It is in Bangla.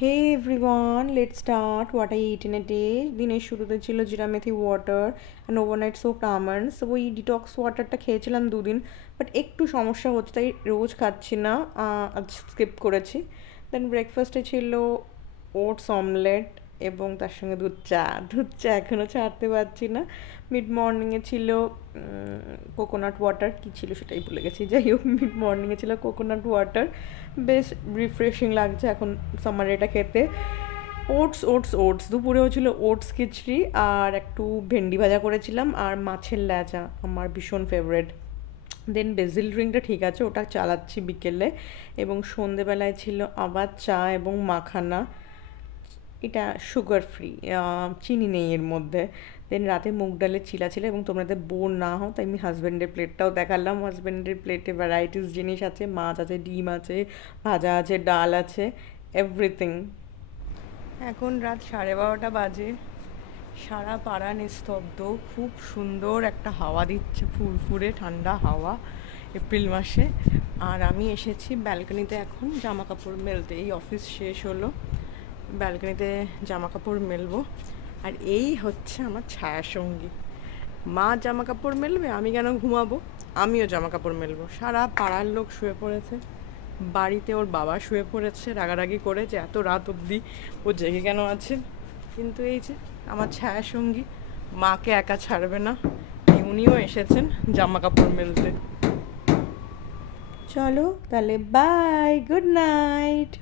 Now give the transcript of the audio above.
Hey everyone, let's start what I eat in a day. দিনের শুরুতে ছিল জিরা মেথি ওয়াটার অ্যান্ড ওভারনাইট সোপ আমন্ডস। ওই ডিটক্স ওয়াটারটা খেয়েছিলাম 2 দিন, বাট একটু সমস্যা হচ্ছে, তাই রোজ খাচ্ছি না, আজ স্কিপ করেছি। দেন ব্রেকফাস্টে ছিল ওটস অমলেট এবং তার সঙ্গে দুধ চা এখনও ছাড়তে পারছি না। মিড মর্নিংয়ে ছিল কোকোনাট ওয়াটার, কী ছিল সেটাই ভুলে গেছি। যাই হোক, মিড মর্নিংয়ে ছিল কোকোনাট ওয়াটার, বেশ রিফ্রেশিং লাগছে এখন সামারে এটা খেতে। ওটস দুপুরেও ছিল ওটস খিচড়ি আর একটু ভেন্ডি ভাজা করেছিলাম আর মাছের ল্যাজা, আমার ভীষণ ফেভারেট। দেন বেজিল ড্রিঙ্কটা ঠিক আছে, ওটা চালাচ্ছি বিকেলে। এবং সন্ধেবেলায় ছিল আবার চা এবং মাখানা, এটা সুগার ফ্রি, চিনি নেই এর মধ্যে। দেন রাতে মুগ ডালের চিলা ছিল, এবং তোমরা যাতে বোর না হও তাই আমি হাজব্যান্ডের প্লেটটাও দেখালাম। হাজব্যান্ডের প্লেটে ভ্যারাইটিস জিনিস আছে, মাছ আছে, ডিম আছে, ভাজা আছে, ডাল আছে, এভরিথিং। এখন রাত 12:30 বাজে, সারা পাড়া নিস্তব্ধ, খুব সুন্দর একটা হাওয়া দিচ্ছে, ফুরফুরে ঠান্ডা হাওয়া এপ্রিল মাসে। আর আমি এসেছি ব্যালকনিতে এখন জামা কাপড় মেলতে, এই অফিস শেষ হলো, ব্যালকনিতে জামা কাপড় মেলবো। আর এই হচ্ছে আমার ছায়াসঙ্গী। মা জামা কাপড় মেলবে, আমি কেন ঘুমাবো, আমিও জামা কাপড় মেলবো। সারা পাড়ার লোক শুয়ে পড়েছে, বাড়িতে ওর বাবা শুয়ে পড়েছে রাগারাগি করে যে এত রাত অবধি ও জেগে কেন আছে। কিন্তু এই যে আমার ছায়াসঙ্গী মাকে একা ছাড়বে না, উনিও এসেছেন জামা কাপড় মেলতে। চলো তাহলে, বাই, গুড নাইট।